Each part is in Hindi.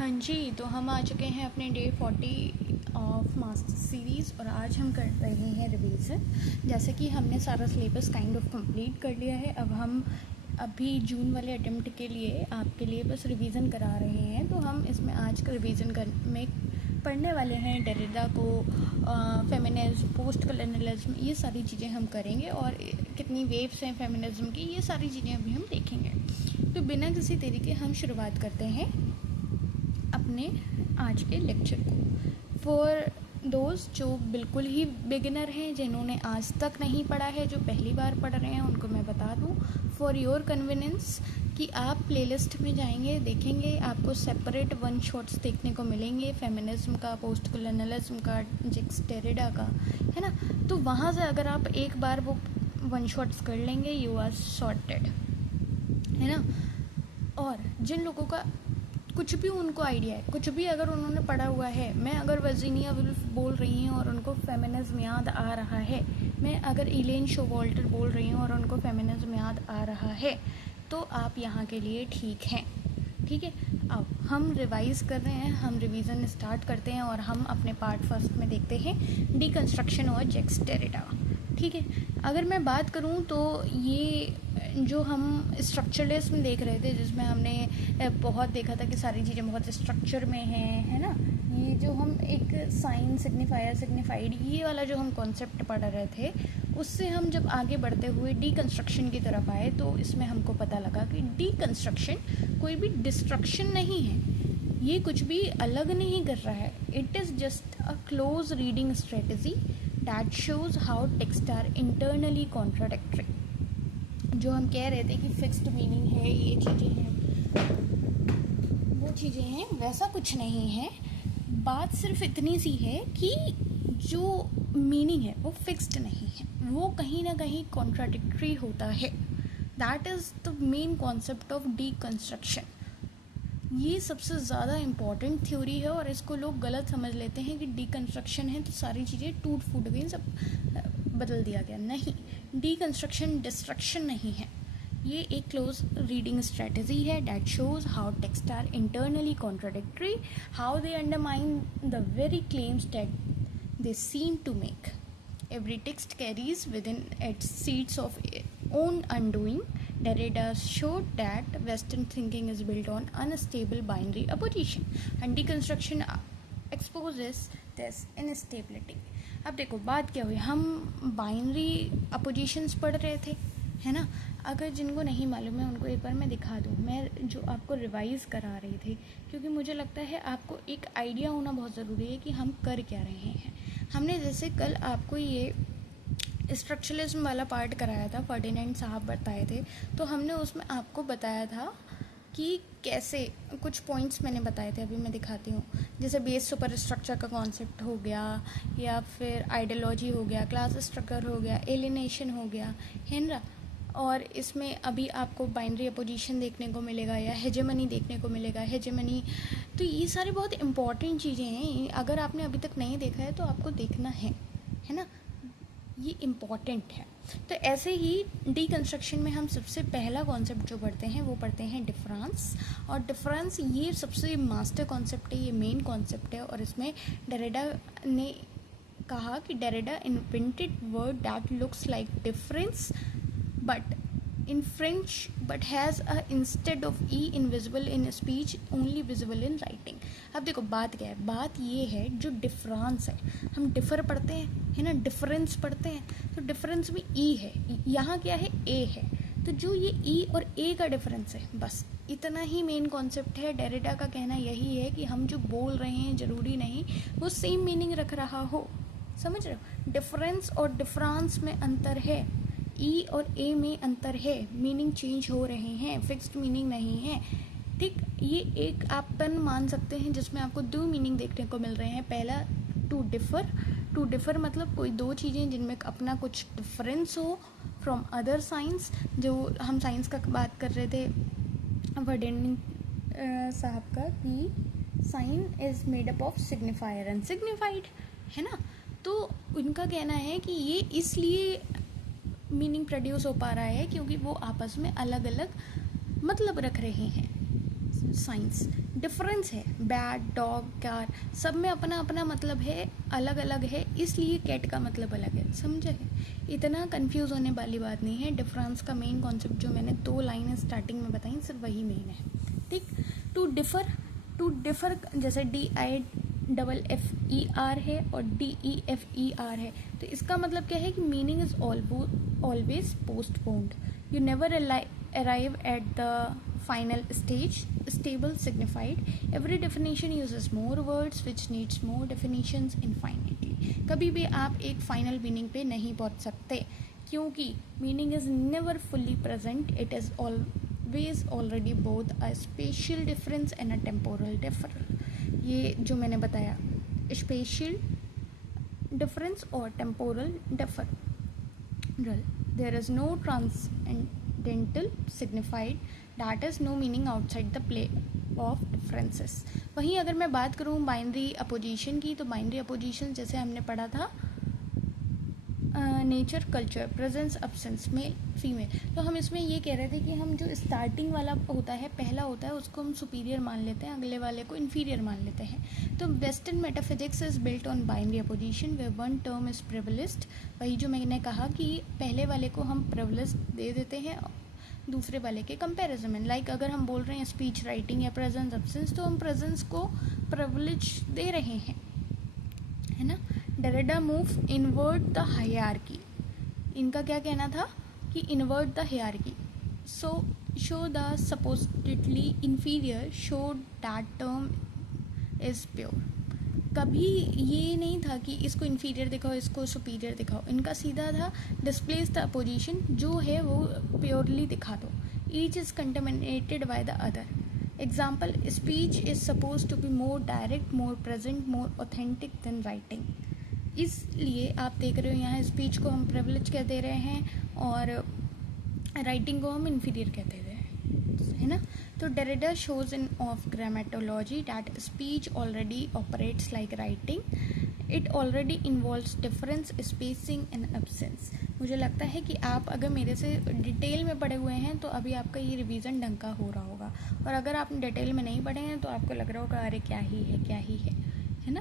हाँ जी, तो हम आ चुके हैं अपने डे 40 ऑफ मास्टर सीरीज़ और आज हम कर रहे हैं रिवीजन। जैसे कि हमने सारा सिलेबस काइंड ऑफ कंप्लीट कर लिया है। अब हम अभी जून वाले अटेम्प्ट के लिए आपके लिए बस रिवीजन करा रहे हैं। तो हम इसमें आज का रिवीजन में पढ़ने वाले हैं डेरिडा को, फेमिनिज्म, पोस्ट कॉलोनियलिज्म, ये सारी चीज़ें हम करेंगे और कितनी वेव्स हैं फेमिनिज्म की, ये सारी चीज़ें अभी हम देखेंगे। तो बिना किसी देरी के हम शुरुआत करते हैं अपने आज के लेक्चर को। फॉर दोस्त जो बिल्कुल ही बिगिनर हैं, जिन्होंने आज तक नहीं पढ़ा है, जो पहली बार पढ़ रहे हैं, उनको मैं बता दूं फॉर योर कन्वीनियंस कि आप प्लेलिस्ट में जाएंगे, देखेंगे, आपको सेपरेट वन शॉट्स देखने को मिलेंगे फेमिनिज्म का, पोस्ट कॉलोनियलिज्म का, जैक्स डेरिडा का, है ना। तो वहाँ से अगर आप एक बार वो वन शॉट्स कर लेंगे, यू आर सॉर्टेड, है ना। और जिन लोगों का कुछ भी उनको आइडिया है, कुछ भी अगर उन्होंने पढ़ा हुआ है, मैं अगर वर्जीनिया वुल्फ बोल रही हूँ और उनको फेमिनिज्म याद आ रहा है, मैं अगर इलेन शोवाल्टर बोल रही हूँ और उनको फेमिनिज्म याद आ रहा है, तो आप यहाँ के लिए ठीक हैं, ठीक है। अब हम रिवाइज़ कर रहे हैं, हम रिवीजन स्टार्ट करते हैं और हम अपने पार्ट फर्स्ट में देखते हैं डीकंस्ट्रक्शन और जैक्स डेरिडा, ठीक है। अगर मैं बात करूँ तो ये जो हम स्ट्रक्चरलिज्म देख रहे थे, जिसमें हमने बहुत देखा था कि सारी चीज़ें बहुत स्ट्रक्चर में हैं, है ना। ये जो हम एक साइन, सिग्निफायर, सिग्निफाइड, ये वाला जो हम कॉन्सेप्ट पढ़ रहे थे, उससे हम जब आगे बढ़ते हुए डीकंस्ट्रक्शन की तरफ आए तो इसमें हमको पता लगा कि डीकंस्ट्रक्शन कोई भी डिस्ट्रक्शन नहीं है, ये कुछ भी अलग नहीं कर रहा है। It is just a close reading strategy that shows how text are internally contradictory. जो हम कह रहे थे कि फिक्स्ड मीनिंग है, ये चीज़ें हैं, वो चीज़ें हैं, वैसा कुछ नहीं है। बात सिर्फ इतनी सी है कि जो मीनिंग है वो फिक्स्ड नहीं है, वो कहीं ना कहीं कॉन्ट्राडिक्टरी होता है। That is the main concept of deconstruction. ये सबसे ज़्यादा इम्पॉर्टेंट थ्योरी है और इसको लोग गलत समझ लेते हैं कि डीकंस्ट्रक्शन है तो सारी चीज़ें टूट फूट गई, सब बदल दिया गया। नहीं, डीकंस्ट्रक्शन डिस्ट्रक्शन नहीं है, ये एक क्लोज रीडिंग स्ट्रेटजी है that shows how text are internally contradictory, how they undermine the very claims that they seem to make. Every text carries within its seeds of own undoing. Derrida showed that Western thinking is built on unstable binary opposition, and deconstruction exposes this instability. अब देखो बात क्या हुई, हम बाइनरी अपोजिशंस पढ़ रहे थे, है ना। अगर जिनको नहीं मालूम है उनको एक बार मैं दिखा दूँ, मैं जो आपको रिवाइज़ करा रही थी, क्योंकि मुझे लगता है आपको एक आइडिया होना बहुत ज़रूरी है कि हम कर क्या रहे हैं। हमने जैसे कल आपको ये स्ट्रक्चरलिज्म वाला पार्ट कराया था, फर्डिनेंड साहब बताए थे, तो हमने उसमें आपको बताया था कि कैसे कुछ पॉइंट्स मैंने बताए थे, अभी मैं दिखाती हूँ। जैसे बेस सुपर स्ट्रक्चर का कॉन्सेप्ट हो गया, या फिर आइडियोलॉजी हो गया, क्लास स्ट्रक्चर हो गया, एलिनेशन हो गया, है ना। और इसमें अभी आपको बाइनरी अपोजिशन देखने को मिलेगा या हेजेमनी देखने को मिलेगा, हेजेमनी। तो ये सारी बहुत इंपॉर्टेंट चीज़ें हैं, अगर आपने अभी तक नहीं देखा है तो आपको देखना है ना, ये इम्पॉर्टेंट है। तो ऐसे ही डीकंस्ट्रक्शन में हम सबसे पहला कॉन्सेप्ट जो पढ़ते हैं वो पढ़ते हैं डिफरेंस। और डिफरेंस ये सबसे मास्टर कॉन्सेप्ट है, ये मेन कॉन्सेप्ट है। और इसमें डेरिडा ने कहा कि Derrida invented word that looks like difference but in French but has a instead of e invisible in speech only visible in writing। अब देखो बात क्या है, बात ये है जो डिफरेंस है, हम डिफर पढ़ते हैं, है ना, डिफरेंस पढ़ते हैं, तो डिफरेंस में ई है, यहाँ क्या है, ए है। तो जो ये ई और ए का डिफरेंस है, बस इतना ही मेन कॉन्सेप्ट है। डेरिडा का कहना यही है कि हम जो बोल रहे हैं ज़रूरी नहीं वो सेम मीनिंग रख रहा हो, समझ रहे हो। डिफरेंस और डिफरेंस में अंतर है, ई और ए में अंतर है, मीनिंग चेंज हो रहे हैं, फिक्स्ड मीनिंग नहीं है, ठीक। ये एक आप पेन मान सकते हैं जिसमें आपको दो मीनिंग देखने को मिल रहे हैं। पहला टू डिफ़र मतलब कोई दो चीज़ें जिनमें अपना कुछ डिफरेंस हो फ्रॉम अदर साइंस। जो हम साइंस का बात कर रहे थे वर्डेनिंग साहब का, कि sign is made up of signifier and signified, है ना। तो उनका कहना है कि ये इसलिए मीनिंग प्रोड्यूस हो पा रहा है क्योंकि वो आपस में अलग अलग मतलब रख रहे हैं, साइंस डिफरेंस है। बैट, डॉग, कार, सब में अपना अपना मतलब है, अलग अलग है, इसलिए कैट का मतलब अलग है। समझे? इतना कंफ्यूज होने वाली बात नहीं है। डिफरेंस का मेन कॉन्सेप्ट जो मैंने 2 लाइन स्टार्टिंग में बताई, सिर्फ वही मेन है। ठीक। टू डिफर जैसे DIFFER है और DEFER है, तो इसका मतलब क्या है कि meaning is always postponed, you never arrive at the final stage, stable, signified. Every definition uses more words which needs more definitions infinitely. कभी भी आप एक फाइनल मीनिंग पे नहीं पहुंच सकते, क्योंकि meaning is never fully present, it is always already both a spatial difference and a temporal difference. ये जो मैंने बताया, स्पेशियल डिफरेंस और temporal difference. There is no transcendental signified, that is no meaning outside the play of differences. वहीं अगर मैं बात करूँ बाइनरी अपोजिशन की, तो बाइनरी अपोजिशन जैसे हमने पढ़ा था nature, culture, presence, absence, male, female, तो हम इसमें ये कह रहे थे कि हम जो स्टार्टिंग वाला होता है, पहला होता है, उसको हम सुपीरियर मान लेते हैं, अगले वाले को इन्फीरियर मान लेते हैं। तो western metaphysics is built on binary opposition where one term is privileged. वही जो मैंने कहा कि पहले वाले को हम प्रिविलेज दे देते हैं दूसरे वाले के कंपैरिजन में। लाइक अगर हम बोल रहे हैं स्पीच, राइटिंग या प्रेजेंस, अब्सेंस, तो हम प्रेजेंस को प्रिविलेज दे रहे हैं, है ना। Derrida move invert the hierarchy. इनका क्या कहना था कि invert the hierarchy, so show the supposedly inferior show that term is pure. कभी ये नहीं था कि इसको इन्फीरियर दिखाओ, इसको सुपीरियर दिखाओ, इनका सीधा था डिस्प्लेस द अपोजिशन, जो है वो प्योरली दिखा दो। Each is contaminated by the other. Example, speech is suppose to be more direct, more present, more authentic than writing. इसलिए आप देख रहे हो यहाँ स्पीच को हम प्रिविलेज कह दे रहे हैं और राइटिंग को हम इन्फीरियर कहते हैं, है ना। तो Derrida shows in of grammatology that speech already operates like writing, it already involves difference, spacing and absence. मुझे लगता है कि आप अगर मेरे से डिटेल में पढ़े हुए हैं तो अभी आपका ये रिवीजन ढंग का हो रहा होगा, और अगर आपने डिटेल में नहीं पढ़े हैं तो आपको लग रहा होगा अरे क्या ही है ना।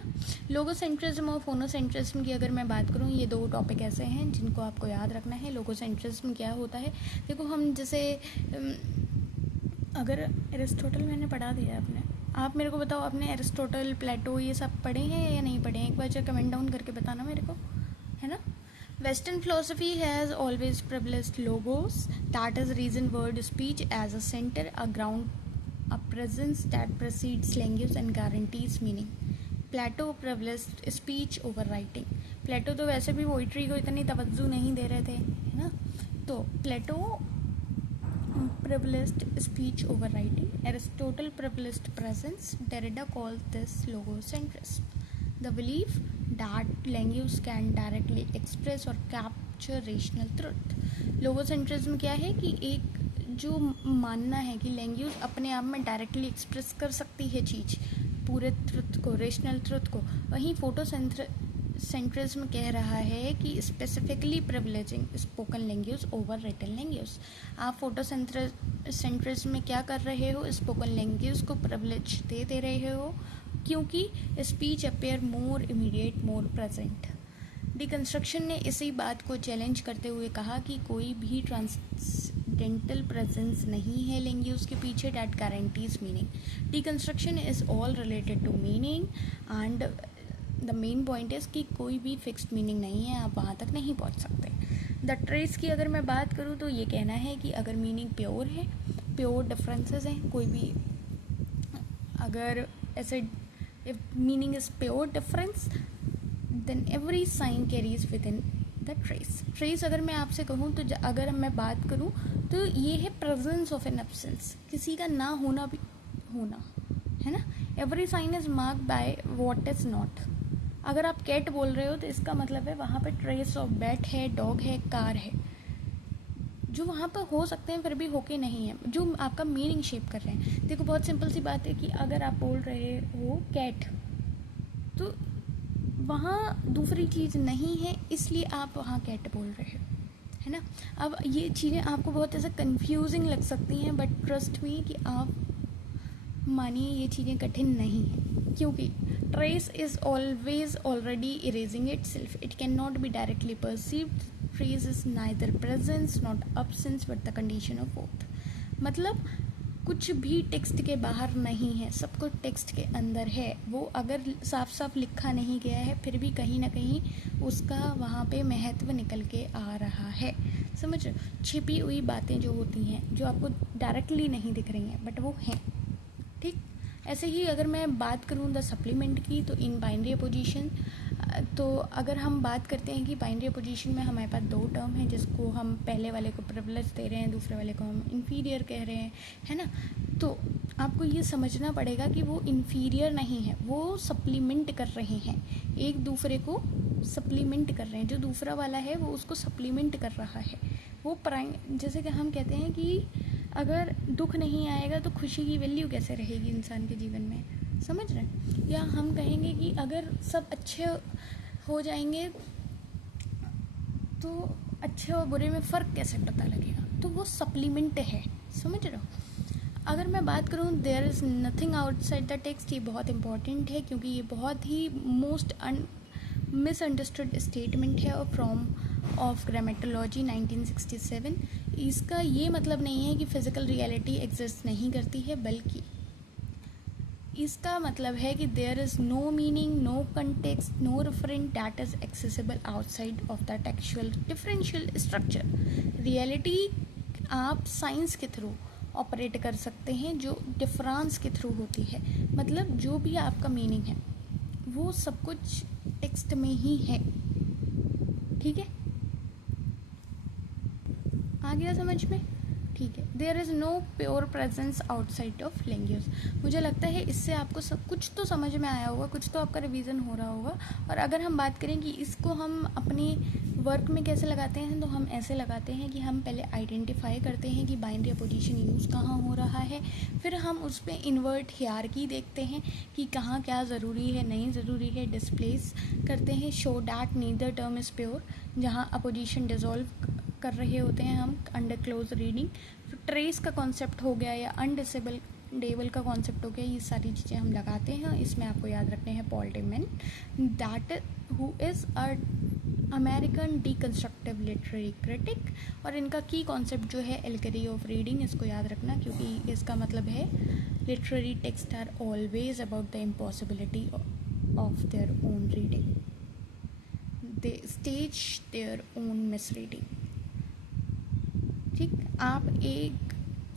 लोगोसेंट्रिज्म और फोनोसेंट्रिज्म की अगर मैं बात करूँ, ये 2 टॉपिक ऐसे हैं जिनको आपको याद रखना है। लोगोसेंट्रिज्म क्या होता है, देखो हम जैसे अगर एरिस्टोटल मैंने पढ़ा दिया है आपने, आप मेरे को बताओ आपने एरिस्टोटल, प्लेटो ये सब पढ़े हैं या नहीं पढ़े हैं, एक बार जरा कमेंट डाउन करके बताना मेरे को, है ना। Western philosophy has always privileged logos, that is reason, word, speech as a center, a ground, a presence that precedes language and guarantees meaning. Plato privileged speech over writing. Plato तो वैसे भी पोइट्री को इतनी तवज्जो नहीं दे रहे थे, है ना। तो Plato privileged speech over writing, Aristotle privileged presence, Derrida calls this logocentrism. The belief that language can directly express और कैप्चर रेशनल ट्रुथ। लोगोसेंट्रिज्म क्या है कि एक जो मानना है कि लैंग्वेज अपने आप में डायरेक्टली एक्सप्रेस कर सकती है चीज़, पूरे ट्रुथ को, रेशनल ट्रुथ को। वहीं फोटोसेंट्रिज्म कह रहा है कि specifically privileging spoken language over written language. आप फोटोसेंट्रिज्म में क्या कर रहे हो, स्पोकन लैंग्वेज को प्रिविलेज दे रहे हो, क्योंकि speech appear more immediate, more present. Deconstruction ने इसी बात को चैलेंज करते हुए कहा कि कोई भी ट्रांसडेंटल प्रेजेंस नहीं है लैंग्वेज के पीछे that guarantees meaning. Deconstruction is all related to meaning and the main point is कि कोई भी फिक्स्ड मीनिंग नहीं है, आप वहाँ तक नहीं पहुँच सकते। द ट्रेस की अगर मैं बात करूँ तो ये कहना है कि अगर मीनिंग प्योर है, प्योर डिफरेंसेस हैं, कोई भी अगर ऐसे if meaning is pure difference then every sign carries within the trace. Trace अगर मैं आपसे कहूँ तो अगर मैं बात करूँ तो ये है प्रेजेंस ऑफ एन एब्सेंस, किसी का ना होना भी होना, है ना। Every sign is marked by what is not. अगर आप कैट बोल रहे हो तो इसका मतलब है वहाँ पे ट्रेस ऑफ बैट है, डॉग है, कार है, जो वहाँ पर हो सकते हैं फिर भी होके नहीं है, जो आपका मीनिंग शेप कर रहे हैं। देखो बहुत सिंपल सी बात है कि अगर आप बोल रहे हो कैट, तो वहाँ दूसरी चीज़ नहीं है, इसलिए आप वहाँ कैट बोल रहे हो, है ना। अब ये चीज़ें आपको बहुत ऐसा कंफ्यूजिंग लग सकती हैं, बट ट्रस्ट मी कि आप मानिए ये चीज़ें कठिन नहीं हैं, क्योंकि trace is always already erasing it self, it can not be directly perceived, trace is neither presence not absence but the condition of both. मतलब कुछ भी टेक्स्ट के बाहर नहीं है, सब कुछ टेक्स्ट के अंदर है। वो अगर साफ साफ लिखा नहीं गया है फिर भी कहीं ना कहीं उसका वहाँ पे महत्व निकल के आ रहा है। समझ रहे हो? छिपी हुई बातें जो होती हैं, जो आपको डायरेक्टली नहीं दिख रही हैं बट वो हैं। ठीक, ऐसे ही अगर मैं बात करूँ द सप्लीमेंट की, तो इन बाइनरी अपोजिशन, तो अगर हम बात करते हैं कि बाइनरी अपोजिशन में हमारे पास दो टर्म हैं, जिसको हम पहले वाले को प्रिविलेज दे रहे हैं, दूसरे वाले को हम इन्फीरियर कह रहे हैं, है ना। तो आपको ये समझना पड़ेगा कि वो इन्फीरियर नहीं है, वो सप्लीमेंट कर रहे हैं, एक दूसरे को सप्लीमेंट कर रहे हैं। जो दूसरा वाला है वो उसको सप्लीमेंट कर रहा है। वो जैसे कि हम कहते हैं कि अगर दुख नहीं आएगा तो खुशी की वैल्यू कैसे रहेगी इंसान के जीवन में, समझ रहे हैं। या हम कहेंगे कि अगर सब अच्छे हो जाएंगे तो अच्छे और बुरे में फ़र्क कैसे पता लगेगा, तो वो सप्लीमेंट है, समझ रहे हो। अगर मैं बात करूँ there is nothing outside the text, ये बहुत इंपॉर्टेंट है क्योंकि ये बहुत ही मोस्ट मिसअंडरस्टूड स्टेटमेंट है और फ्रॉम ऑफ ग्रामेटोलॉजी 1967। इसका ये मतलब नहीं है कि फिज़िकल रियलिटी एग्जिस्ट नहीं करती है, बल्कि इसका मतलब है कि there is no meaning, no context, no referent that is accessible outside of the textual differential structure. Reality आप साइंस के थ्रू ऑपरेट कर सकते हैं, जो डिफरेंस के थ्रू होती है। मतलब जो भी आपका मीनिंग है वो सब कुछ टेक्स्ट में ही है, ठीक है। आ गया समझ में? ठीक है। There is no pure presence outside of language. मुझे लगता है इससे आपको सब कुछ तो समझ में आया होगा, कुछ तो आपका रिवीजन हो रहा होगा। और अगर हम बात करें कि इसको हम अपने वर्क में कैसे लगाते हैं, तो हम ऐसे लगाते हैं कि हम पहले आइडेंटिफाई करते हैं कि बाइनरी अपोजिशन यूज़ कहाँ हो रहा है, फिर हम उस पर इन्वर्ट हियरार्की देखते हैं कि कहाँ क्या ज़रूरी है, नहीं ज़रूरी है, डिस्प्लेस करते हैं, show that neither term is pure, जहाँ अपोजिशन डिज़ोल्व कर रहे होते हैं हम अंडर क्लोज रीडिंग। ट्रेस का कॉन्सेप्ट हो गया या अनडिसेबल का कॉन्सेप्ट हो गया, ये सारी चीज़ें हम लगाते हैं। इसमें आपको याद रखने हैं Paul de Man, that who is a American deconstructive literary critic, और इनका की कॉन्सेप्ट जो है एल्गरी ऑफ रीडिंग, इसको याद रखना क्योंकि इसका मतलब है literary text are always about the impossibility of their own reading, they stage their own misreading. ठीक, आप एक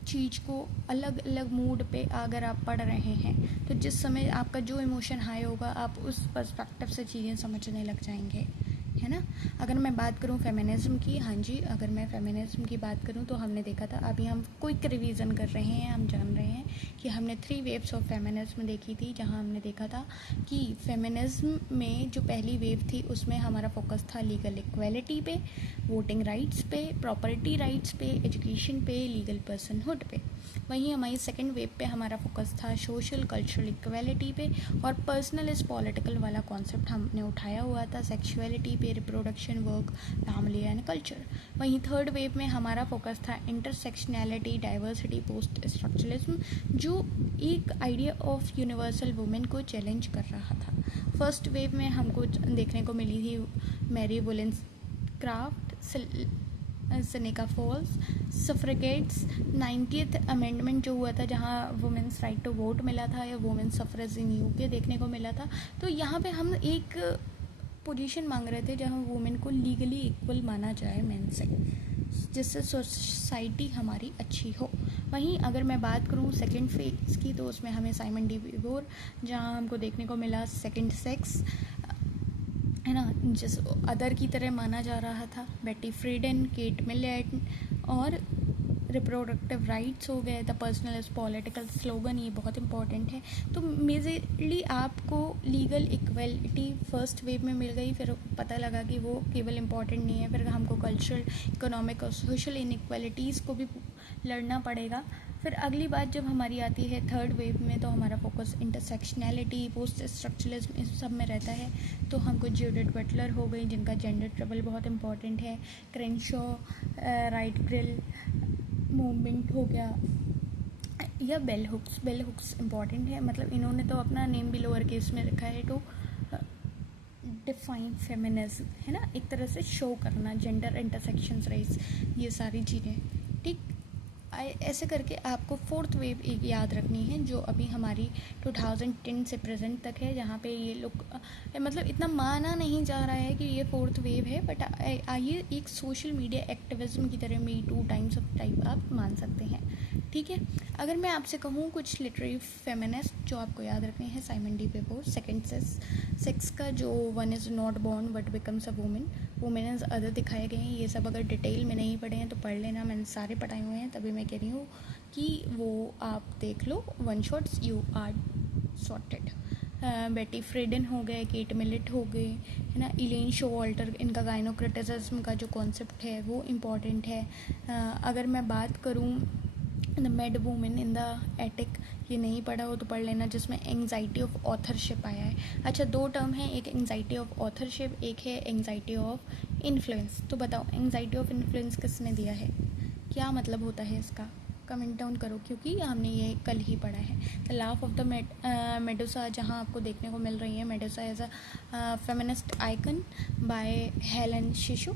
चीज़ को अलग अलग मूड पे अगर आप पढ़ रहे हैं तो जिस समय आपका जो इमोशन हाई होगा आप उस पर्सपेक्टिव से चीज़ें समझने लग जाएंगे, है ना। अगर मैं बात करूं फेमिनिज्म की, हाँ जी, अगर मैं फेमिनिज्म की बात करूं तो हमने देखा था, अभी हम क्विक रिवीजन कर रहे हैं, हम जान रहे हैं कि हमने 3 वेव्स ऑफ फेमिनिज्म देखी थी, जहां हमने देखा था कि फेमिनिज्म में जो पहली वेव थी उसमें हमारा फोकस था लीगल इक्वालिटी पे, वोटिंग राइट्स पे, प्रॉपर्टी राइट्स पे, एजुकेशन पे, लीगल पर्सनहुड पे। वहीं हमारी सेकेंड वेव पे हमारा फोकस था सोशल कल्चरल इक्वालिटी पे, और पर्सनल इज पॉलिटिकल वाला कॉन्सेप्ट हमने उठाया हुआ था सेक्सुअलिटी पे, reproduction, work, family and culture. वहीं थर्ड वेव में हमारा फोकस था इंटरसेक्शनैलिटी, डाइवर्सिटी, पोस्ट स्ट्रक्चरलिज्म, जो एक आइडिया ऑफ यूनिवर्सल वुमेन को चैलेंज कर रहा था। फर्स्ट वेव में हमको देखने को मिली थी Mary Wollstonecraft, Seneca Falls, suffragettes, 90th amendment जो हुआ था जहाँ वुमेन्स राइट टू वोट मिला था, या वुमेन्स सफ्रेज इन यूके देखने को मिला था। तो यहाँ पे हम एक पोजीशन मांग रहे थे जहाँ वुमेन को लीगली इक्वल माना जाए मेन से, जिससे सोसाइटी हमारी अच्छी हो। वहीं अगर मैं बात करूँ सेकेंड फेज की, तो उसमें हमें साइमन डी वीगोर, जहाँ हमको देखने को मिला सेकेंड सेक्स, है ना, जिस अदर की तरह माना जा रहा था, बेटी फ्रीडन, केट मिलेट, और रिप्रोडक्टिव राइट्स हो गए, the personal is political slogan, ये बहुत इंपॉर्टेंट है। तो मेजरली आपको लीगल इक्वलिटी फर्स्ट वेव में मिल गई, फिर पता लगा कि वो केवल इम्पॉर्टेंट नहीं है, फिर हमको कल्चरल, इकोनॉमिक और सोशल इनइक्वालिटीज़ को भी लड़ना पड़ेगा। फिर अगली बात जब हमारी आती है थर्ड वेव में, तो हमारा फोकस इंटरसेक्शनैलिटी, पोस्ट स्ट्रक्चरलिज्म, इस सब में रहता है। तो हमको ज्यूडिथ बटलर हो गई, जिनका जेंडर ट्रबल बहुत इंपॉर्टेंट है, क्रेनशॉ, राइट ग्रिल मूवमेंट हो गया, या बेल हुक्स इम्पॉर्टेंट है, मतलब इन्होंने तो अपना नेम भी लोअर केस में रखा है टू डिफाइन फेमिनिज्म, है ना, एक तरह से शो करना जेंडर इंटरसेक्शंस राइट्स, ये सारी चीज़ें, ठीक। ऐसे करके आपको फोर्थ वेव एक याद रखनी है जो अभी हमारी 2010 से प्रेजेंट तक है, जहाँ पे ये लोग मतलब इतना माना नहीं जा रहा है कि ये फोर्थ वेव है, बट आइए एक सोशल मीडिया एक्टिविज्म की तरह मी टू टाइम्स ऑफ टाइप आप मान सकते हैं, ठीक है। अगर मैं आपसे कहूँ कुछ लिटरेरी फेमिनिस्ट जो आपको याद रखने हैं, Simon D weber, second sex का जो one is not born but becomes a women is other दिखाए गए हैं। ये सब अगर डिटेल में नहीं पढ़े हैं तो पढ़ लेना, मैंने सारे पढ़ाए हुए हैं, तभी मैं कह रही हूँ कि वो आप देख लो, one shots you are sorted. Betty Friedan हो गए, केट मिलेट हो गए, है ना, इलेन शोवाल्टर, इनका गाइनोक्रिटिसिज्म का जो कॉन्सेप्ट है वो इम्पॉर्टेंट है। अगर मैं बात करूँ the made women in the attic, ये नहीं पढ़ा हो तो पढ़ लेना, जिसमें एंग्जाइटी ऑफ ऑथरशिप आया है। अच्छा, दो टर्म है, एक एंग्जाइटी ऑफ ऑथरशिप, एक है एंग्जाइटी ऑफ इन्फ्लुएंस। तो बताओ एंग्जाइटी ऑफ इन्फ्लुएंस किसने दिया है, क्या मतलब होता है इसका, कमेंट डाउन करो, क्योंकि हमने ये कल ही पढ़ा है। The laugh of the Medusa, जहाँ आपको देखने को मिल रही है Medusa as a feminist icon by Helen शिशु।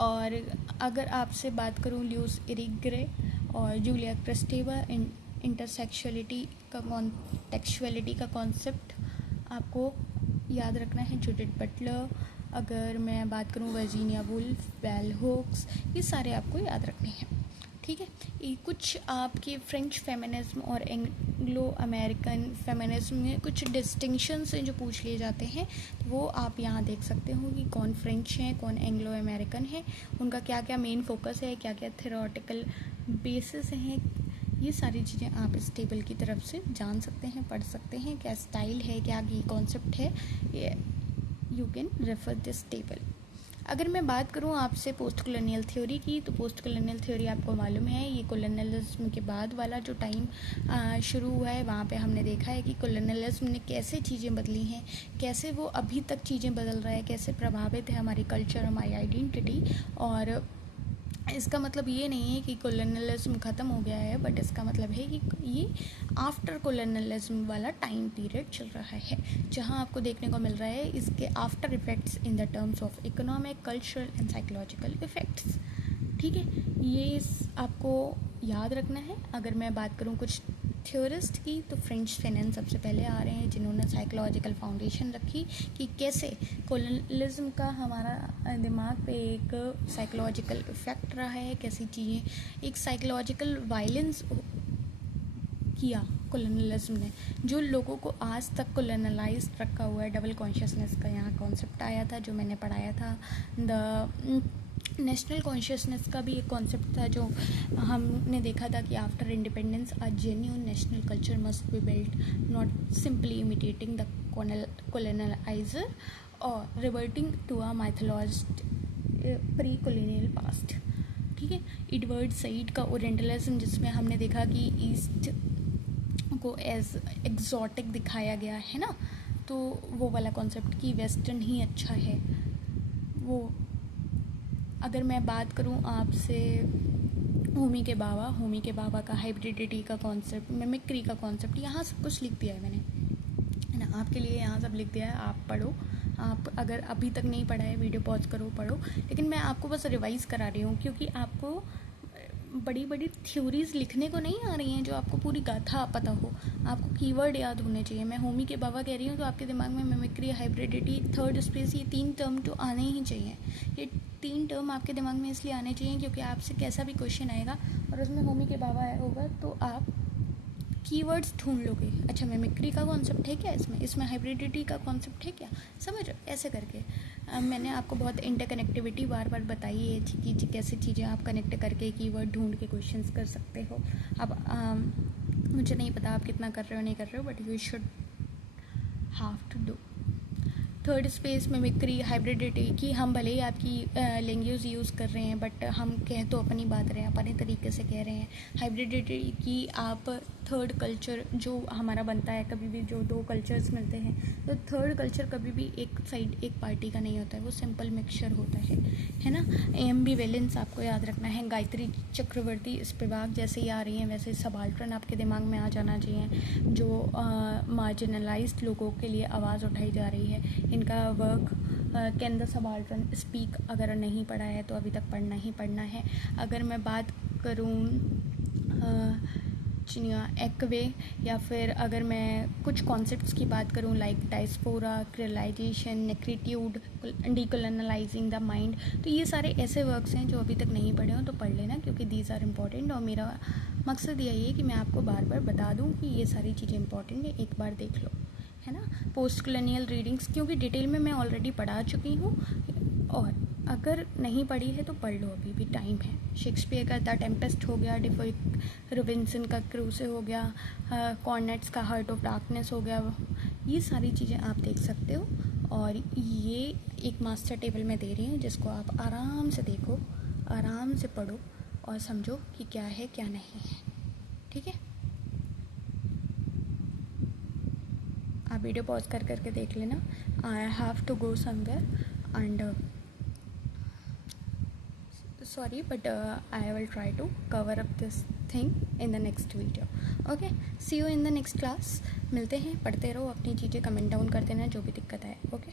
और अगर आपसे बात करूँ ल्यूस इरिग्रे और जूलिया क्रिस्टेवा, इंटरसेक्सुअलिटी का कॉन्सेप्ट आपको याद रखना है, जूडिथ बटलर। अगर मैं बात करूँ वर्जीनिया वुल्फ, बेल हुक्स, ये सारे आपको याद रखने हैं, ठीक है। ये कुछ आपके फ्रेंच फेमिनिज्म और एंग्लो अमेरिकन फेमिनिज्म में कुछ डिस्टिंक्शंस हैं जो पूछ लिए जाते हैं, वो आप यहाँ देख सकते हो कि कौन फ्रेंच है, कौन एंग्लो अमेरिकन है, उनका क्या क्या मेन फोकस है, क्या क्या थ्योरेटिकल बेसिस हैं, ये सारी चीज़ें आप इस टेबल की तरफ से जान सकते हैं, पढ़ सकते हैं, क्या स्टाइल है, क्या ये कॉन्सेप्ट है, ये you can refer this table. अगर मैं बात करूं आपसे पोस्ट कॉलोनियल थ्योरी की, तो पोस्ट कॉलोनियल थ्योरी आपको मालूम है ये कॉलोनियलिज्म के बाद वाला जो टाइम शुरू हुआ है, वहाँ पे हमने देखा है कि कॉलोनियलिज्म ने कैसे चीज़ें बदली हैं, कैसे वो अभी तक चीज़ें बदल रहा है, कैसे प्रभावित है हमारी कल्चर, हमारी आइडेंटिटी। और इसका मतलब ये नहीं है कि कॉलोनियलिज्म ख़त्म हो गया है, बट इसका मतलब है कि ये आफ्टर कॉलोनियलिज्म वाला टाइम पीरियड चल रहा है, जहां आपको देखने को मिल रहा है इसके after effects in the terms of economic, cultural and psychological effects, ठीक है। ये आपको याद रखना है। अगर मैं बात करूँ कुछ थ्योरिस्ट की, तो फ्रेंच फेनन सबसे पहले आ रहे हैं, जिन्होंने साइकोलॉजिकल फाउंडेशन रखी कि कैसे कॉलोनियलिज्म का हमारा दिमाग पे एक साइकोलॉजिकल इफ़ेक्ट रहा है, कैसी चीज़ें एक साइकोलॉजिकल वायलेंस किया कॉलोनियलिज्म ने, जो लोगों को आज तक कॉलोनलाइज रखा हुआ है। डबल कॉन्शियसनेस का यहाँ कॉन्सेप्ट आया था जो मैंने पढ़ाया था। द नेशनल कॉन्शियसनेस का भी एक कॉन्सेप्ट था जो हमने देखा था कि after independence a genuine national culture must be built, not simply imitating the coloniser और reverting to a mythologist pre colonial past, ठीक है। एडवर्ड सईद का ओरिएंटलिज्म, जिसमें हमने देखा कि ईस्ट को एज एग्जॉटिक दिखाया गया है ना, तो वो वाला कॉन्सेप्ट कि वेस्टर्न ही अच्छा है वो। अगर मैं बात करूं आपसे होमी के बाबा का हाइब्रिडिटी का कॉन्सेप्ट, मिमिक्री का कॉन्सेप्ट, यहाँ सब कुछ लिख दिया है मैंने, है ना, आपके लिए यहाँ सब लिख दिया है, आप पढ़ो। आप अगर अभी तक नहीं पढ़ा है, वीडियो पॉज करो, पढ़ो। लेकिन मैं आपको बस रिवाइज करा रही हूँ, क्योंकि आपको बड़ी बड़ी थ्योरीज लिखने को नहीं आ रही हैं जो आपको पूरी गाथा पता हो, आपको कीवर्ड याद होने चाहिए। मैं होमी के बाबा कह रही हूँ तो आपके दिमाग में मिमिक्री, हाइब्रिडिटी, थर्ड स्पेस, ये 3 टर्म तो आने ही चाहिए। ये 3 टर्म आपके दिमाग में इसलिए आने चाहिए क्योंकि आपसे कैसा भी क्वेश्चन आएगा और उसमें होमी के बाबा आया होगा तो आप कीवर्ड्स ढूंढ लोगे। अच्छा, मिमिक्री का कॉन्सेप्ट है क्या इसमें हाइब्रिडिटी का कॉन्सेप्ट है क्या, समझ ऐसे करके। मैंने आपको बहुत इंटरकनेक्टिविटी बार बार बताई है कि कैसे चीज़ें आप कनेक्ट करके कीवर्ड ढूंढ के क्वेश्चंस कर सकते हो। अब मुझे नहीं पता आप कितना कर रहे हो नहीं कर रहे हो, but you should have to do. Third space mimicry, hybridity कि हम भले ही आपकी लैंग्वेज यूज़ कर रहे हैं बट हम कह तो अपनी बात रहे हैं, अपने तरीके से कह रहे हैं। हाइब्रिडिटी कि आप थर्ड कल्चर जो हमारा बनता है, कभी भी जो दो कल्चर्स मिलते हैं तो थर्ड कल्चर कभी भी एक साइड एक पार्टी का नहीं होता है, वो सिंपल मिक्सचर होता है ना। एम्बिवेलेंस आपको याद रखना है। गायत्री चक्रवर्ती स्पिवाक जैसे ही आ रही हैं वैसे सबाल्टर्न आपके दिमाग में आ जाना चाहिए, जो मार्जिनलाइज्ड लोगों के लिए आवाज़ उठाई जा रही है। इनका work can the subaltern speak अगर नहीं पढ़ा है तो अभी तक पढ़ना ही पढ़ना है। अगर मैं बात करूँ एक्वे, या फिर अगर मैं कुछ कॉन्सेप्ट्स की बात करूँ लाइक डायस्पोरा, क्रियलाइजेशन, नेक्रिट्यूड, डीकोलोनलाइजिंग द माइंड, तो ये सारे ऐसे वर्क्स हैं जो अभी तक नहीं पढ़े हो तो पढ़ लेना, क्योंकि दीज आर इम्पॉर्टेंट। और मेरा मकसद यही है कि मैं आपको बार बार बता दूँ कि ये सारी चीज़ें इंपॉर्टेंट है, एक बार देख लो, है ना। पोस्ट कॉलोनियल रीडिंग्स क्योंकि डिटेल में मैं ऑलरेडी पढ़ा चुकी हूँ, और अगर नहीं पढ़ी है तो पढ़ लो, अभी भी टाइम है। शेक्सपियर का द टेम्पेस्ट हो गया, डिफोक रोबिन्सन का क्रूसे हो गया, कॉर्नेट्स का हार्ट ऑफ डार्कनेस हो गया, ये सारी चीज़ें आप देख सकते हो। और ये एक मास्टर टेबल में दे रही हूँ जिसको आप आराम से देखो, आराम से पढ़ो और समझो कि क्या है क्या नहीं है, ठीक है। आप वीडियो पॉज कर करके देख लेना। I have to go somewhere and sorry but I will try to cover up this thing in the next video. Okay, see you in the next class. मिलते हैं, पढ़ते रहो, अपनी चीज़ें कमेंट डाउन कर देना जो भी दिक्कत आए। ओके।